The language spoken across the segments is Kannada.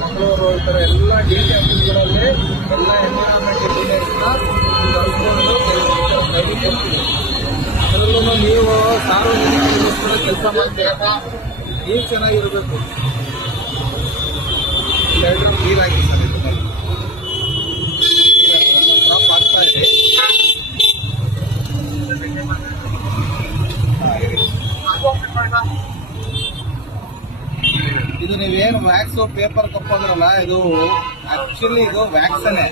ಮಂಗಳೂರು ಈ ಥರ ಎಲ್ಲ ಡಿ.ಸಿ ಆಫೀಸ್ಗಳಲ್ಲಿ ಎಲ್ಲ ಎನ್ವಿರಾನ್ಮೆಂಟ್ ಇಂಜಿನಿಯರ್ಸ್ನ ಕರೆಸ್ಕೊಂಡು ಟ್ರೈನಿಂಗ್ ಕೊಡ್ತೀವಿ. ಅದರಲ್ಲೂ ನೀವು ಸಾರ್ವಜನಿಕರಿಗೋಸ್ಕರ ಕೆಲಸ ಮಾಡ್ತೀರಾ, ನೀವು ಚೆನ್ನಾಗಿರಬೇಕು. ಎರಡು ನೀರು ಹಾಕಿ ಸರ್, ಡ್ರಾಪ್ ಆಗ್ತಾ ಇದೆ. ಇದು ನೀವೇನು ವ್ಯಾಕ್ಸ್ ಪೇಪರ್ ಕಪ್ ಅಂದ್ರಲ್ಲ, ಇದು ಆಕ್ಚುಲಿ ಇದು ವ್ಯಾಕ್ಸನೇ.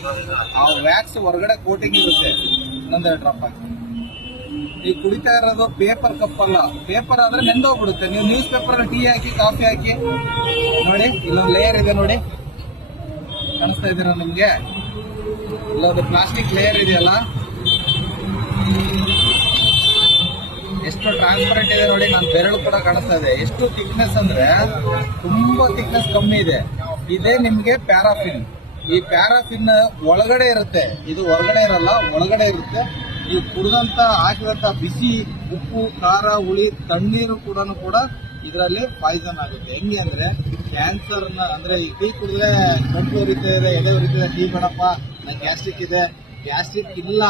ಆ ವ್ಯಾಕ್ಸ್ ಹೊರಗಡೆ ಕೋಟಿಂಗ್ ಇರುತ್ತೆ. ಇನ್ನೊಂದೆರಡು ಡ್ರಾಪ್ ಹಾಕಿ. ನೀವು ಕುಡಿತಾ ಇರೋದು ಪೇಪರ್ ಕಪ್ ಅಲ್ಲ. ಪೇಪರ್ ಆದ್ರೆ ನೆಂದೋಗ್ಬಿಡುತ್ತೆ. ನೀವು ನ್ಯೂಸ್ ಪೇಪರ್ ಟೀ ಹಾಕಿ ಕಾಫಿ ಹಾಕಿ ನೋಡಿ, ಇಲ್ಲೊಂದು ಲೇಯರ್ ಇದೆ ನೋಡಿ, ಕಾಣಿಸ್ತಾ ಇದ್ದೀರಾ ನಿಮ್ಗೆ? ಇಲ್ಲೊಂದು ಪ್ಲಾಸ್ಟಿಕ್ ಲೇಯರ್ ಇದೆಯಲ್ಲ, ಎಷ್ಟು ಟ್ರಾನ್ಸ್ಪರೆಂಟ್ ಇದೆ ನೋಡಿ. ನಾನು ಬೆರಳು ಕೂಡ ಕಾಣಿಸ್ತಾ ಇದೆ. ಎಷ್ಟು ಥಿಕ್ನೆಸ್ ಅಂದ್ರೆ ತುಂಬಾ ಥಿಕ್ನೆಸ್ ಕಮ್ಮಿ ಇದೆ. ಇದೇ ನಿಮ್ಗೆ ಪ್ಯಾರಾಫಿನ್. ಈ ಪ್ಯಾರಾಫಿನ್ ಒಳಗಡೆ ಇರುತ್ತೆ, ಇದು ಹೊರಗಡೆ ಇರಲ್ಲ, ಒಳಗಡೆ ಇರುತ್ತೆ. ಈ ಕುಡಿದಂತ ಹಾಕಿದಂತ ಬಿಸಿ ಉಪ್ಪು, ಖಾರ, ಹುಳಿ, ತಣ್ಣೀರು ಕೂಡ ಇದರಲ್ಲಿ ಪಾಯ್ಸನ್ ಆಗುತ್ತೆ. ಹೆಂಗೆ ಅಂದ್ರೆ ಕ್ಯಾನ್ಸರ್ನ, ಅಂದ್ರೆ ಈ ಟೀ ಕುಡಿದ್ರೆ ಗಂಟು ಉರಿತಿದೆ, ಎದೆ ಉರಿತಿದೆ, ಟೀ ಬೇಡಪ್ಪ ನಂಗೆ ಗ್ಯಾಸ್ಟ್ರಿಕ್ ಇದೆ. ಗ್ಯಾಸ್ಟ್ರಿಕ್ ಇಲ್ಲ,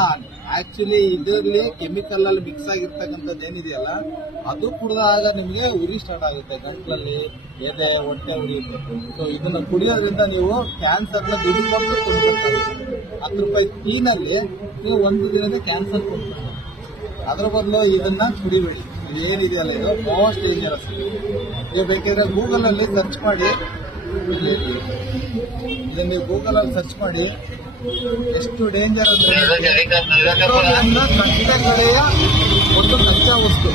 ಆಕ್ಚುಲಿ ಇದರಲ್ಲಿ ಕೆಮಿಕಲ್ ಅಲ್ಲಿ ಮಿಕ್ಸ್ ಆಗಿರ್ತಕ್ಕಂಥದ್ದು ಏನಿದೆಯಲ್ಲ, ಅದು ಕುಡಿದಾಗ ನಿಮಗೆ ಉರಿ ಸ್ಟಾರ್ಟ್ ಆಗುತ್ತೆ, ಗಂಟ್ಲಲ್ಲಿ ಎದೆ, ಹೊಟ್ಟೆ ಉರಿಯುತ್ತೆ. ಸೊ ಇದನ್ನ ಕುಡಿಯೋದ್ರಿಂದ ನೀವು ಕ್ಯಾನ್ಸರ್ನ ದುಡ್ಡು ಕೊಟ್ಟು ಕೊಡ್ಬೇಕಾಗುತ್ತೆ. 10 ರೂಪಾಯಿ ಟೀನಲ್ಲಿ ನೀವು ಒಂದು ದಿನದ ಕ್ಯಾನ್ಸರ್ ಕೊಡ್ಬೇಕು. ಅದ್ರ ಬದಲು ಇದನ್ನ ಕುಡಿಬೇಡಿ. ಏನಿದೆಯಲ್ಲ ಇದು ಮೋಸ್ಟ್ ಡೇಂಜರಸ್. ನೀವು ಬೇಕಿದ್ರೆ ಗೂಗಲ್ ಅಲ್ಲಿ ಸರ್ಚ್ ಮಾಡಿ, ಇದನ್ನ ನೀವು ಗೂಗಲ್ ಅಲ್ಲಿ ಸರ್ಚ್ ಮಾಡಿ. ಎಷ್ಟು ಡೇಂಜರ್ ಅಂದ್ರೆ ಕಟ್ಟೆಗಳೆಯ ಒಂದು ಕಚ್ಚಾ ವಸ್ತು.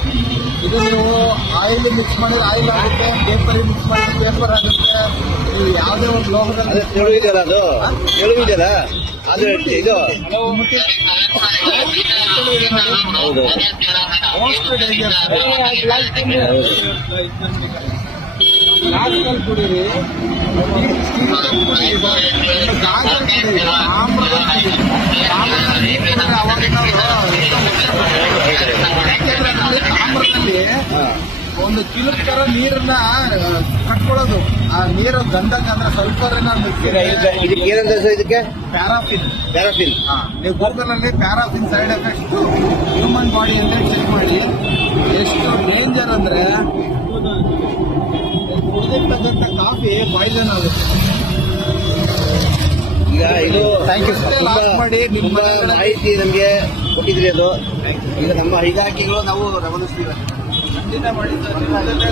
ಇದು ನೀವು ಆಯಿಲ್ ಮಿಕ್ಸ್ ಮಾಡಿದ್ರೆ ಆಯಿಲ್ ಆಗುತ್ತೆ, ಪೇಪರ್ ಮಿಕ್ಸ್ ಮಾಡಿದ್ರೆ ಪೇಪರ್ ಆಗುತ್ತೆ. ನೀವು ಯಾವುದೇ ಒಂದು ಲೋಹದಲ್ಲಿ ತೆಳುವಿದೆಯಲ್ಲ, ಅದು ತೆಳುವಿದೆಯಲ್ಲ, ಅದು ಇದು ಮೋಸ್ಟ್ ಡೇಂಜರ್. ಗ್ಲಾಸ್ನಲ್ಲಿ ಕುಡೀರಿ, ತಾಮ್ರದಲ್ಲಿ ಒಂದು ಕಿಲುಕ್ ತರ ನೀರನ್ನ ಕಟ್ಕೊಳ್ಳೋದು. ಆ ನೀರು ಗಂಧಕ ಅಂದ್ರೆ ಸಲ್ಫರ್ ಏನಂತ ಇದಕ್ಕೆ ಪ್ಯಾರಾಫಿನ್. ಪ್ಯಾರಾಫಿನ್. ನೀವು ಗೂಗಲ್ ಅಲ್ಲಿ paraffin side effects human body ಅಂತ ಚೆಕ್ ಮಾಡಿ. ಎಷ್ಟು ಡೇಂಜರ್ ಅಂದ್ರೆ ಕುಡಿದಿರ್ತಕ್ಕಂಥ ಕಾಫಿ ಪಾಯ್ಸನ್ ಆಗುತ್ತೆ. ಈಗ ಇದು ಥ್ಯಾಂಕ್ ಯು ಸರ್. ಮಾಡಿ ನಿಮ್ಮ ಮಾಹಿತಿ ನಮಗೆ ಕೊಟ್ಟಿದ್ರಿ. ಅದು ಈಗ ನಮ್ಮ ಹೈಗಾರಿಕೆಗಳು ನಾವು ಗಮನಿಸ್ತೀವಿ. ಖಂಡಿತ ಮಾಡಿ ಸರ್.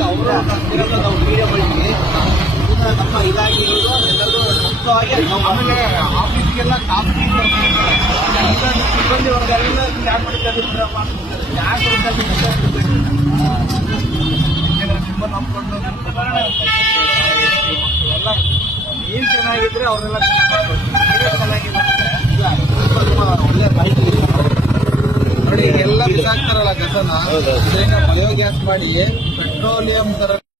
ಅವರು ನಾವು ಮೀಡಿಯಾ ಮಾಡಿದ್ವಿ. ನಮ್ಮ ಇಲಾಖೆಗಳು ಎಲ್ಲರೂ ಮುಕ್ತವಾಗಿ ಆಮೇಲೆ ಆಫೀಸ್ಗೆಲ್ಲ ಕಾಫಿ ಸಿಬ್ಬಂದಿ ವರ್ಗರೆಲ್ಲ ಯಾಕೆ ಮಾಡಿದ್ದಾರಪ್ಪ, ಯಾಕೆ ತುಂಬ ನಂಬ್ಕೊಂಡು ಎಲ್ಲ ಏನು ಚೆನ್ನಾಗಿದ್ರೆ ಅವರೆಲ್ಲ ಚೆನ್ನಾಗಿಲ್ಲ. ಒಳ್ಳೆ ಮಾಹಿತಿ ನೋಡಿ, ಎಲ್ಲ ಬಿಸಾಕ್ತಾರಲ್ಲ ಕಸನ, ಇದನ್ನ ಬಯೋಗ್ಯಾಸ್ ಮಾಡಿ ಪೆಟ್ರೋಲಿಯಂ ತರ